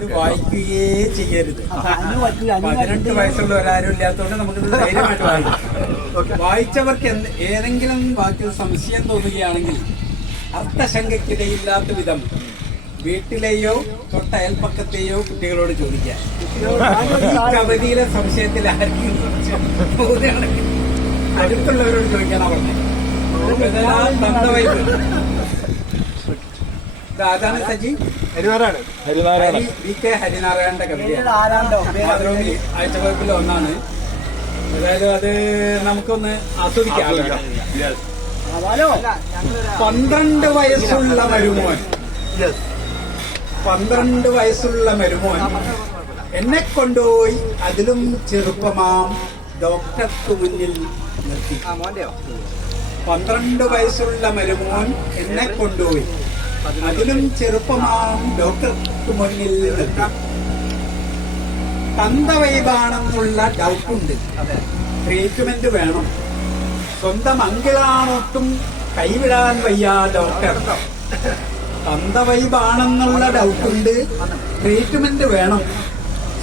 ഇത് വായിക്കുകയേ ചെയ്യരുത്. 18 വയസ്സുള്ള ഒരാരും ഇല്ലാത്തതുകൊണ്ട് നമുക്കിത് ധൈര്യമായിട്ട് വായിക്കാം. വായിച്ചവർക്ക് ഏതെങ്കിലും വാക്കിൽ സംശയം തോന്നുകയാണെങ്കിൽ അർത്ഥശങ്കയ്ക്കിടയില്ലാത്ത വിധം വീട്ടിലെയോ തൊട്ടയൽപ്പക്കത്തെയോ കുട്ടികളോട് ചോദിക്കാം. ഈ കവിതയിലെ സംശയത്തിൽ ആർക്കും തോന്നുകയാണെങ്കിൽ അടുത്തുള്ളവരോട് ചോദിക്കാനാ പറഞ്ഞത്. അതാണ് സജി വി കെ ഹരിനാരായണന്റെ കവിതയാണ്. മാതൃഭൂമി ആഴ്ചപ്പതിപ്പിലെ ഒന്നാണ്. അതായത് അത് നമുക്കൊന്ന് ആസ്വദിക്കാം. 12 വയസ്സുള്ള മരുമോൻ 12 വയസ്സുള്ള മരുമോൻ എന്നെ കൊണ്ടുപോയി അതിലും ചെറുപ്പമാം ഡോക്ടർക്ക് മുന്നിൽ നിർത്തി. 12 വയസ്സുള്ള മരുമോൻ എന്നെ കൊണ്ടുപോയി അതിലും ചെറുപ്പമാം ഡോക്ടർക്ക് മുന്നിൽ നിർത്തി. തന്തവൈബാണെന്നുള്ള ഡൗട്ടുണ്ട്. ട്രീറ്റ്മെന്റ് വേണം. സ്വന്തം അങ്കിളാണൊട്ടും കൈവിടാൻ വയ്യ ഡോക്ടർ. തന്തവൈബാണെന്നുള്ള ഡൗട്ടുണ്ട്. ട്രീറ്റ്മെന്റ് വേണം.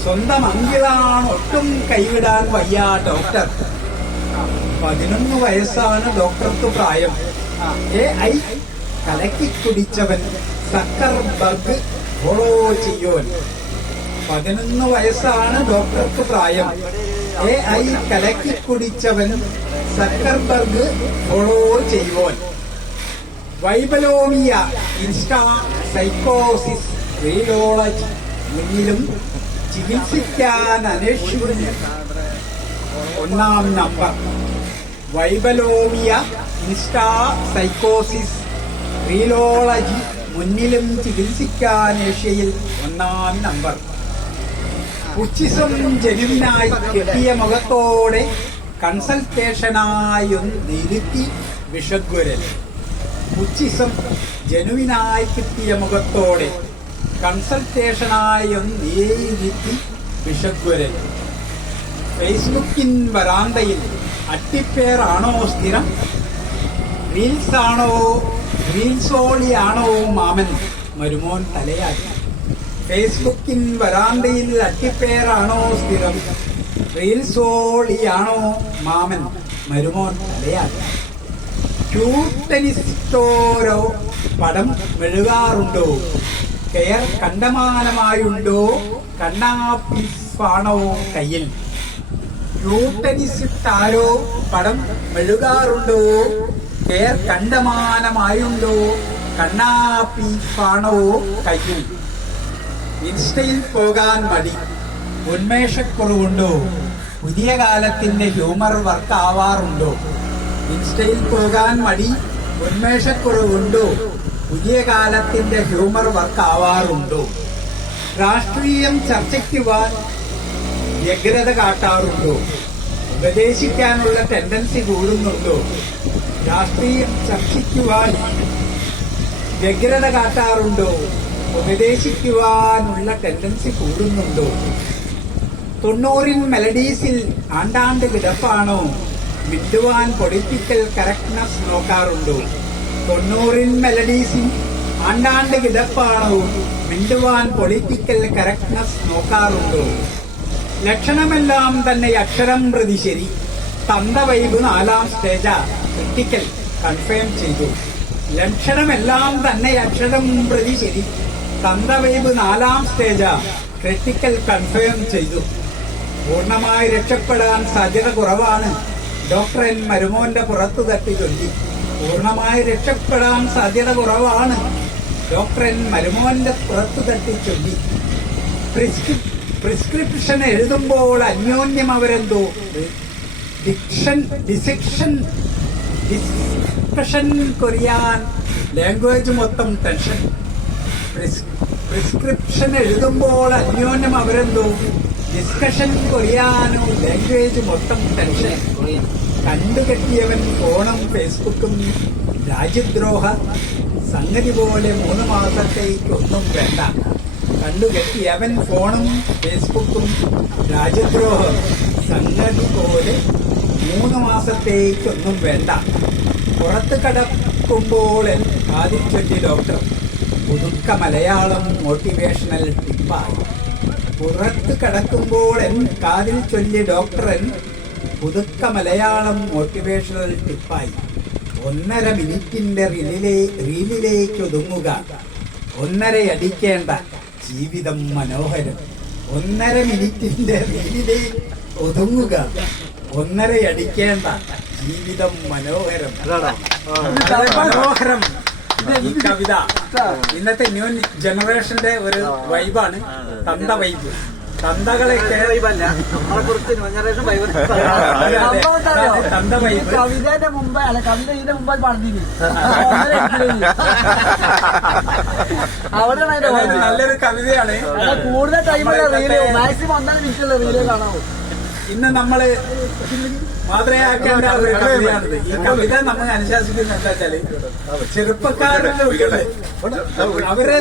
സ്വന്തം അങ്കിളാണൊട്ടും കൈവിടാൻ വയ്യ ഡോക്ടർ. 11 വയസ്സാണ് ഡോക്ടർക്ക് പ്രായം. AI കലക്കി കുടിച്ചവൻ സക്കർബർഗ് ഫോളോ ചെയ്യുവൻ. 11 വയസ്സാണ് ഡോക്ടർക്ക് പ്രായം. AI കലക്കി കുടിച്ചവൻ സക്കർബർഗ് ഫോളോ ചെയ്യുവൻ. വൈബലോമിയ, ഇൻസ്റ്റാ, സൈക്കോസിസ്, റീലോളജി മുന്നിലും ചികിത്സിക്കാൻ അന്വേഷിക്കുന്ന 1-ാം നമ്പർ. വൈബലോമിയ, ഇൻസ്റ്റാ, സൈക്കോസിസ്, റീലോളജി മുന്നിലും ചികിത്സിക്കാൻ ഏഷ്യയിൽ 1-ാം നമ്പർ. പുച്ചിസം ജനുവിനായി കെട്ടിയ മുഖത്തോടെ കൺസൾട്ടേഷനായി ഒന്നിരുത്തി വിഷഗ്വരൻ. പുച്ചിസം ജനുവിനായി കിട്ടിയ മുഖത്തോടെ കൺസൾട്ടേഷനായി ഒന്നിരുത്തി വിഷഗ്വരൻ. ഫേസ്ബുക്കിൻ വരാന്തയിൽ അട്ടിപ്പേറാണോ സ്ഥിരം? റീൽസോളിയാണോ മാമൻ? മരുമോൻ തലയാട്ടി. ഫേസ്ബുക്കിൻ വരാന്തയിൽ അട്ടിപ്പേറാണോ സ്ഥിരം? റീൽസോളിയാണോ മാമൻ? മരുമോൻ തലയാട്ടി. ക്യൂട്ടനിസ്റ്റോരോ പടം മെഴുകാറുണ്ടോ? കെയർ കണ്ടമാനമായുണ്ടോ? കണ്ണാപ്പിഫാണോ കയ്യിൽ? ക്യൂട്ടനിസ്റ്റാരോ പടം മെഴുകാറുണ്ടോ? കെയർ കണ്ടമാനമായുണ്ടോ? കണ്ണാപ്പിഫാണോ കയ്യിൽ? ഇൻസ്റ്റയിൽ പോകാൻ മടി, ഉന്മേഷക്കുറവുണ്ടോ? പുതിയ കാലത്തിന്റെ ഹ്യൂമർ വർക്ക് ആവാറുണ്ടോ? ഇൻസ്റ്റയിൽ പോകാൻ മടി, ഉന്മേഷക്കുറവുണ്ടോ? പുതിയ കാലത്തിന്റെ ഹ്യൂമർ വർക്ക് ആവാറുണ്ടോ? രാഷ്ട്രീയം ചർച്ചയ്ക്കുവാൻ വ്യഗ്രത കാട്ടാറുണ്ടോ? ഉപദേശിക്കാനുള്ള ടെൻഡൻസി കൂടുന്നുണ്ടോ? രാഷ്ട്രീയം ചർച്ചയ്ക്കുവാൻ വ്യഗ്രത കാട്ടാറുണ്ടോ? ഉപദേശിക്കുവാനുള്ള ടെൻഡൻസി കൂടുന്നുണ്ടോ? 90-ൻ മെലഡീസിൽ ആണ്ടാണ്ട് കിടപ്പാണോ? മിണ്ടുവാൻ പൊളിറ്റിക്കൽ കറക്റ്റ്നസ് നോക്കാറുണ്ടോ? 90-ൻ മെലഡീസിൽ ആണ്ടാണ്ട് കിടപ്പാണോ? മിണ്ടുവാൻ പൊളിറ്റിക്കൽ കറക്റ്റ്നസ് നോക്കാറുണ്ടോ? ലക്ഷണമെല്ലാം തന്നെ അക്ഷരം പ്രതി ശരി. തന്തവൈബ് 4-ാം സ്റ്റേജാ ക്രിട്ടിക്കൽ കൺഫേം ചെയ്തു. ലക്ഷണമെല്ലാം തന്നെ അക്ഷരം പ്രതി ശരി. തന്തവൈബ് 4-ാം സ്റ്റേജാ ക്രിട്ടിക്കൽ കൺഫേം ചെയ്തു. പൂർണ്ണമായി രക്ഷപ്പെടാൻ സാധ്യത കുറവാണ്. ഡോക്ടർ എൻ മരുമോന്റെ പുറത്തു തട്ടി ചൊല്ലി. പൂർണ്ണമായി രക്ഷപ്പെടാൻ സാധ്യത കുറവാണ്. ഡോക്ടർ എൻ മരുമോന്റെ പുറത്തു തട്ടി ചൊല്ലി. പ്രിസ്ക്രിപ്ഷൻ എഴുതുമ്പോൾ അന്യോന്യം അവരെന്തോ ഡിസ്കഷൻ കൊറിയാൻ ലാംഗ്വേജ് മൊത്തം ടെൻഷൻ. പ്രിസ്ക്രിപ്ഷൻ എഴുതുമ്പോൾ അന്യോന്യം അവരെന്തോ ഡിസ്കഷൻ കൊറിയാനോ ലാംഗ്വേജ് മൊത്തം ടെൻഷൻ. കണ്ടുകെട്ടിയവൻ ഫോണും ഫേസ്ബുക്കും രാജ്യദ്രോഹ സംഗതി പോലെ 3 മാസത്തേക്കൊന്നും വേണ്ട. കണ്ടുകെട്ടിയവൻ ഫോണും ഫേസ്ബുക്കും രാജ്യദ്രോഹ സംഗതി പോലെ 3 മാസത്തേക്കൊന്നും വേണ്ട. പുറത്ത് കടക്കുമ്പോൾ ആദ്യം ചൊല്ലി ഡോക്ടർ. പുതുക്ക മലയാളം മോട്ടിവേഷണൽ ടിപ്പ്. ടിപ്പായി. പുറത്ത് കിടക്കുമ്പോൾ കാതിൽ ചൊല്ലി ഡോക്ടറൻ പുതുക്ക മലയാളം മോട്ടിവേഷണൽ ടിപ്പായി. 1.5 മിനിറ്റിന്റെ റീലിലേക്ക് ഒതുങ്ങുക, 1.5 അടിക്കേണ്ട ജീവിതം മനോഹരം. 1.5 മിനിറ്റിന്റെ റീലിലേക്ക് ഒതുങ്ങുക, 1.5 അടിക്കേണ്ട ജീവിതം മനോഹരം. മനോഹരം. ഈ കവിത ഇന്നത്തെ ന്യൂ ജനറേഷന്റെ ഒരു വൈബാണ്, തന്ത വൈബ്. തന്തകളൊക്കെ തന്ത വൈബ്. കവിതയുടെ മുമ്പ് അല്ല, കവിത ഇതിന്റെ മുമ്പ് പറഞ്ഞില്ലേ അവിടെ നല്ലൊരു കവിതയാണ്. കൂടുതൽ ടൈമുള്ള റീല്, മാക്സിമം 1.5 മിനിറ്റുള്ള റീലേ കാണാവൂ. ഇന്ന് നമ്മള് മാതൃകയാക്കേണ്ട ഒരു കവിതയാണിത്. ഈ കവിത നമ്മൾ അനുശാസിക്കുന്നത് എന്താ വെച്ചാല്, ചെറുപ്പക്കാരുടെ അവരെ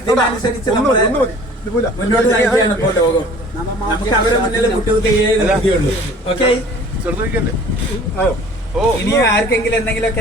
ഇതിനനുസരിച്ച് നമ്മളെ മുന്നോട്ട് നയിക്കുകയാണ് ഇപ്പോൾ ലോകം. നമുക്ക് അവരെ മുന്നിൽ മുട്ടുകുത്തുകയേ ഉള്ളൂ. ഓക്കെ, ഇനി ആർക്കെങ്കിലും എന്തെങ്കിലുമൊക്കെ